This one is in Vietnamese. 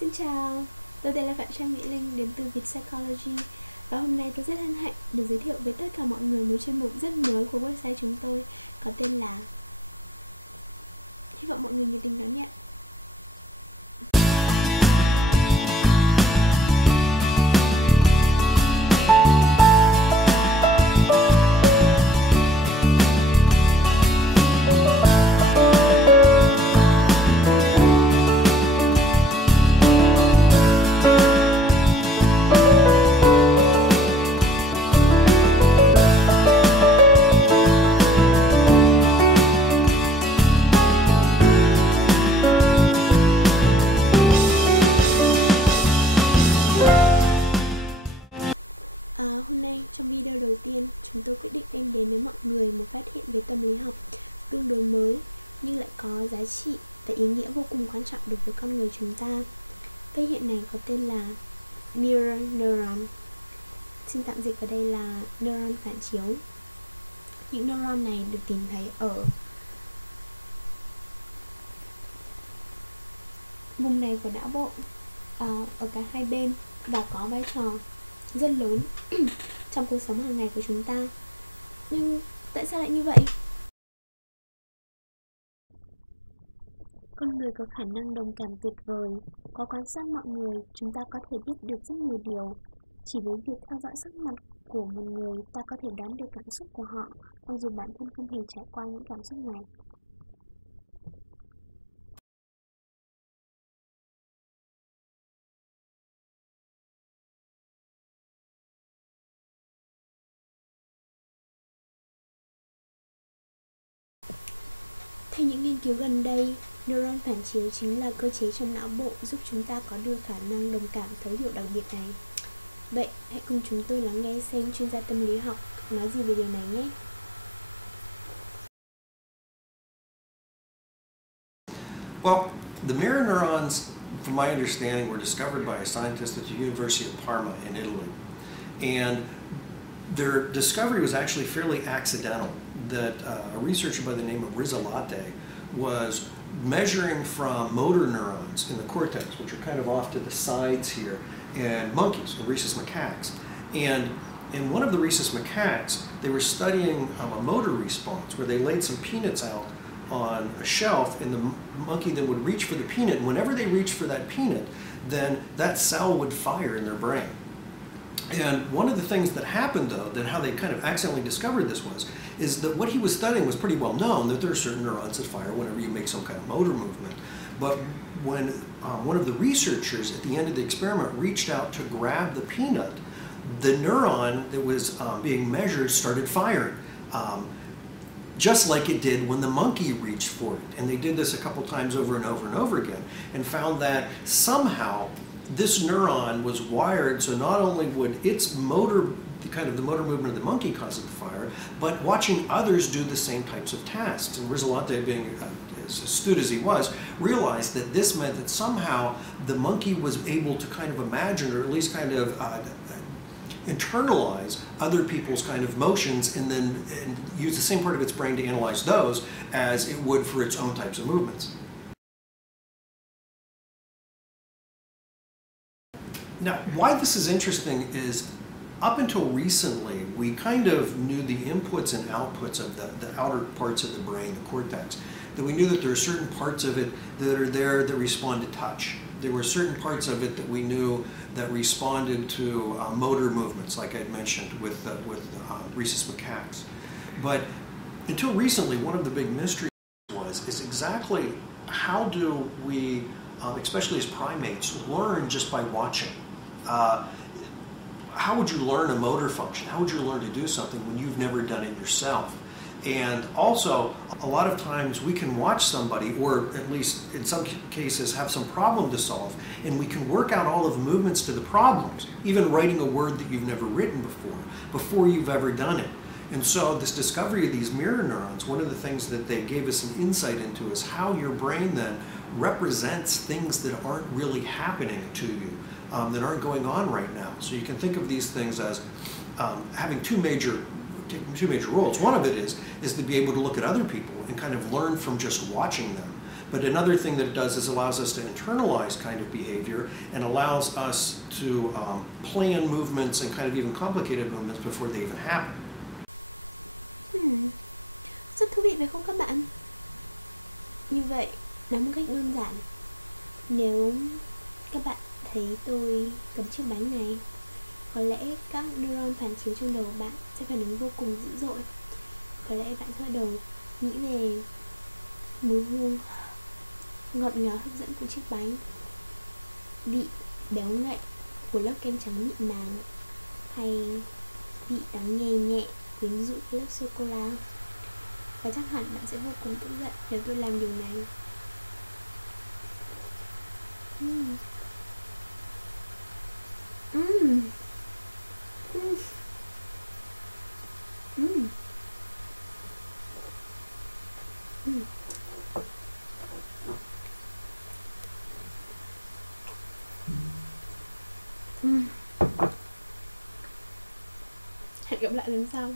Xin chào, tôi tên là Phạm Trang Mỹ Linh đến từ Việt Psychology. Và hôm nay tôi rất hân hạnh được giới thiệu với tất cả mọi người một chuyên mục rất mới của website chúng tôi có tên là hy vọng mọi người nhiệt tình đón nhận. Hôm nay trong video đầu tiên, chúng tôi quyết định đem đến với mọi người một phát hiện về tâm lý học tương đối mới nhưng lại có giá trị và ý nghĩa vô cùng quan trọng đối với con người chúng ta. Phát hiện này có tên là Mirror Neuron. Xin tạm dịch ở đây là neuron phản chiếu. Những neuron này được tìm thấy ở vùng này của não bộ, ở cả hai bên, và có vai trò rất lớn trong cuộc sống hàng ngày của chúng ta. Nhưng tại sao lại như vậy? Con người có khả năng đồng cảm tuyệt vời. Có quan sát mọi người, chúng ta có thể biết được rất nhiều điều. Chỉ với việc theo dõi sắc mặt của một người, ta có thể đoán được cảm xúc của họ, mặc dù bản thân không hề trải qua những cảm xúc này. Theo những nghiên cứu gần đây, neuron phản chiếu chính là cơ chế trong não bộ giúp chúng ta có được khả năng đồng cảm thấu hiểu đặc biệt này. Vậy, hãy cùng chúng tôi lắng nghe xem chuyên gia tâm lý học nói gì về điều này nhé. Well, the mirror neurons, from my understanding, were discovered by a scientist at the University of Parma in Italy. And their discovery was actually fairly accidental, that a researcher by the name of Rizzolatti was measuring from motor neurons in the cortex, which are kind of off to the sides here, in monkeys, in rhesus macaques. And in one of the rhesus macaques, they were studying a motor response where they laid some peanuts out on a shelf, and the monkey then would reach for the peanut, and whenever they reached for that peanut, then that cell would fire in their brain. And one of the things that happened, though, that how they kind of accidentally discovered this is that what he was studying was pretty well known, that there are certain neurons that fire whenever you make some kind of motor movement. But when one of the researchers at the end of the experiment reached out to grab the peanut, the neuron that was being measured started firing, just like it did when the monkey reached for it. And they did this a couple times over and over and over again, and found that somehow this neuron was wired so not only would its motor, the motor movement of the monkey cause it to fire, but watching others do the same types of tasks. And Rizzolatti, being as astute as he was, realized that this meant that somehow the monkey was able to kind of imagine, or at least kind of internalize other people's kind of motions, and then use the same part of its brain to analyze those as it would for its own types of movements. Now, why this is interesting is, up until recently, we kind of knew the inputs and outputs of the outer parts of the brain, the cortex. That we knew that there are certain parts of it that are there that respond to touch. There were certain parts of it that we knew that responded to motor movements, like I'd mentioned with rhesus macaques. But until recently, one of the big mysteries is exactly how do we, especially as primates, learn just by watching. How would you learn a motor function? How would you learn to do something when you've never done it yourself? And also, a lot of times we can watch somebody, or at least in some cases have some problem to solve, and we can work out all of the movements to the problems, even writing a word that you've never written before you've ever done it. And so this discovery of these mirror neurons, one of the things that they gave us an insight into is how your brain then represents things that aren't really happening to you, that aren't going on right now. So you can think of these things as having two major roles. One of it is to be able to look at other people and kind of learn from just watching them. But another thing that it does is allows us to internalize kind of behavior and allows us to plan movements and kind of even complicated movements before they even happen. Rất thú vị phải không các bạn? Như vậy, nói một cách đơn giản, nếu các bạn thấy tôi cầm chiếc bánh này, có lẽ các neuron phản chiếu trong đầu bạn sẽ phản ứng vô cùng dữ dội. Có lẽ bạn sẽ bắt đầu nghĩ về mùi hương ngọt ngào hấp dẫn của chiếc bánh, vị béo ngậy của lớp kem trắng mịn màng, hay vị đắng nhẹ nhẹ quyến rũ của lớp sô-cô-la. Và chắc hẳn bạn sẽ vô cùng tức giận nếu tôi làm điều này. Hẹn gặp lại lần sau.